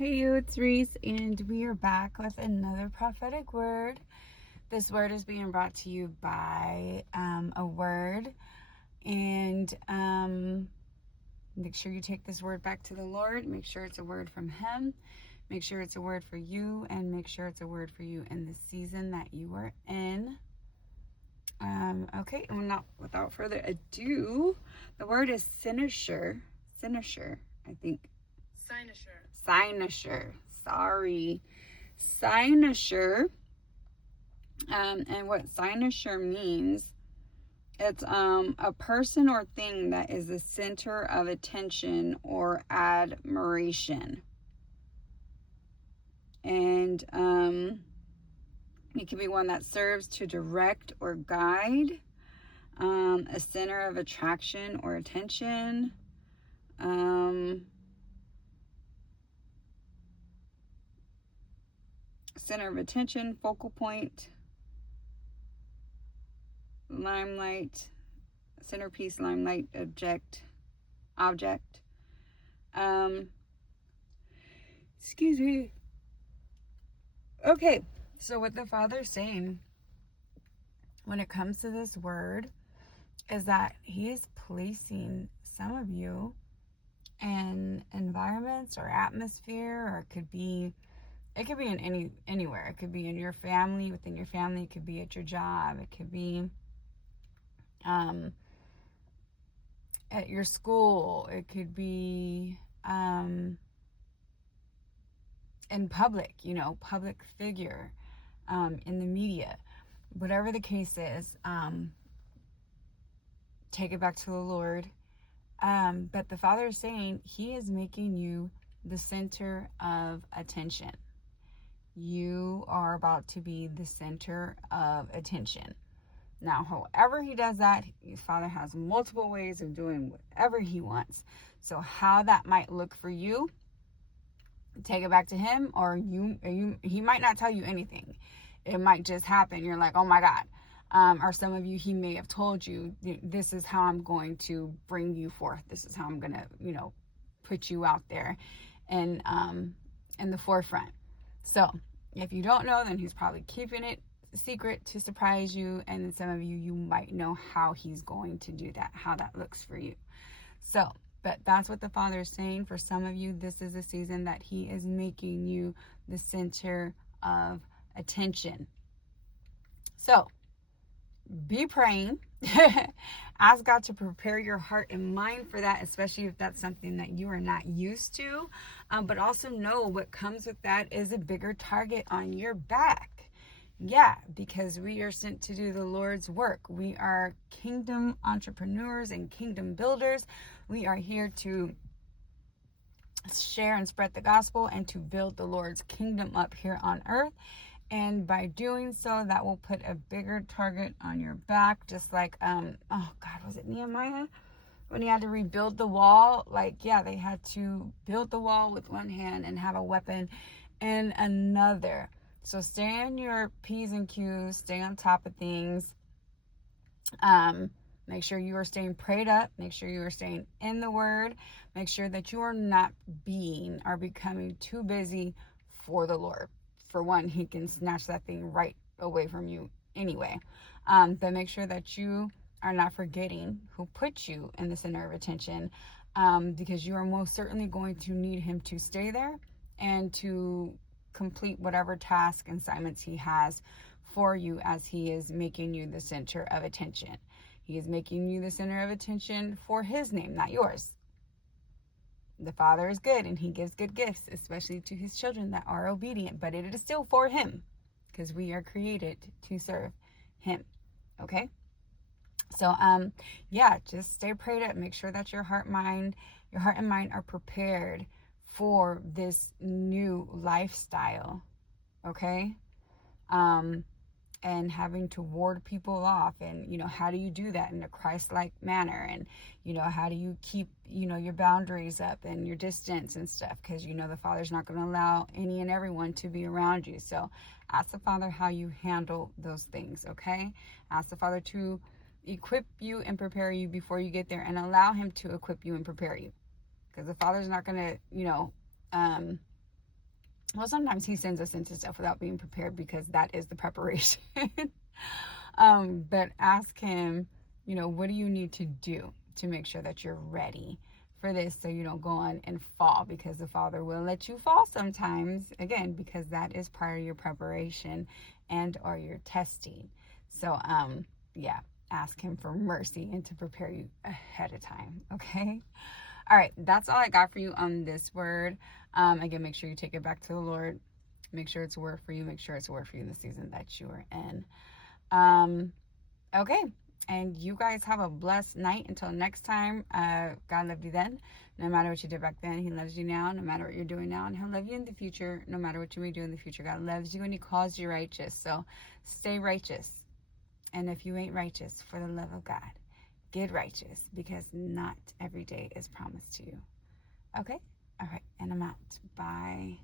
Hey you, it's Reese, and we are back with another prophetic word. This word is being brought to you by a word, and make sure you take this word back to the Lord. Make sure it's a word from Him. Make sure it's a word for you, and make sure it's a word for you in the season that you are in. Okay, and without further ado, the word is Cynosure. Cynosure, I think. Cynosure. Sorry. Cynosure. And what cynosure means, it's a person or thing that is the center of attention or admiration. And it can be one that serves to direct or guide, a center of attraction or attention. Center of attention, focal point, limelight, centerpiece, limelight, object. Excuse me. Okay, so what the Father's saying when it comes to this word is that He is placing some of you in environments or atmosphere, or it could be in anywhere. It could be in your family, within your family. It could be at your job. It could be at your school. It could be in public, public figure, in the media. Whatever the case is, take it back to the Lord. But the Father is saying He is making you the center of attention. You are about to be the center of attention. Now, however He does that, His Father has multiple ways of doing whatever He wants. So how that might look for you, take it back to Him, or He might not tell you anything. It might just happen. You're like, oh my God. Or some of you, He may have told you, this is how I'm going to bring you forth. This is how I'm going to, put you out there and in the forefront. So if you don't know, then He's probably keeping it secret to surprise you. And then some of you, you might know how He's going to do that, how that looks for you. So, but that's what the Father is saying. For some of you, this is a season that He is making you the center of attention. So be praying. Ask God to prepare your heart and mind for that, especially if that's something that you are not used to. But also know what comes with that is a bigger target on your back. Yeah, because we are sent to do the Lord's work. We are kingdom entrepreneurs and kingdom builders. We are here to share and spread the gospel and to build the Lord's kingdom up here on earth. And by doing so, that will put a bigger target on your back. Just like, was it Nehemiah? When he had to rebuild the wall? They had to build the wall with one hand and have a weapon in another. So stay on your P's and Q's. Stay on top of things. Make sure you are staying prayed up. Make sure you are staying in the Word. Make sure that you are not becoming too busy for the Lord. For one, He can snatch that thing right away from you anyway. But make sure that you are not forgetting who put you in the center of attention, because you are most certainly going to need Him to stay there and to complete whatever task and assignments He has for you, as He is making you the center of attention. He is making you the center of attention for His name, not yours. The Father is good, and He gives good gifts, especially to His children that are obedient. But it is still for Him, because we are created to serve Him. Okay? So, just stay prayed up. Make sure that your heart and mind are prepared for this new lifestyle. Okay? And having to ward people off, and how do you do that in a Christ-like manner, and how do you keep your boundaries up and your distance and stuff, because the Father's not going to allow any and everyone to be around you. So ask the Father how you handle those things. Okay, ask the Father to equip you and prepare you before you get there, and allow Him to equip you and prepare you, because the Father's not going to Well, sometimes he sends us into stuff without being prepared, because that is the preparation. But ask him, what do you need to do to make sure that you're ready for this, so you don't go on and fall, because the Father will let you fall sometimes, again, because that is part of your preparation and or your testing. So yeah, ask him for mercy and to prepare you ahead of time. Okay. All right, that's all I got for you on this word. Again, make sure you take it back to the Lord. Make sure it's a word for you. Make sure it's a word for you in the season that you are in. Okay, and you guys have a blessed night. Until next time, God loved you then. No matter what you did back then, he loves you now. No matter what you're doing now, and he'll love you in the future. No matter what you may do in the future, God loves you and he calls you righteous. So stay righteous. And if you ain't righteous, for the love of God, get righteous, because not every day is promised to you. Okay? All right, and I'm out. Bye.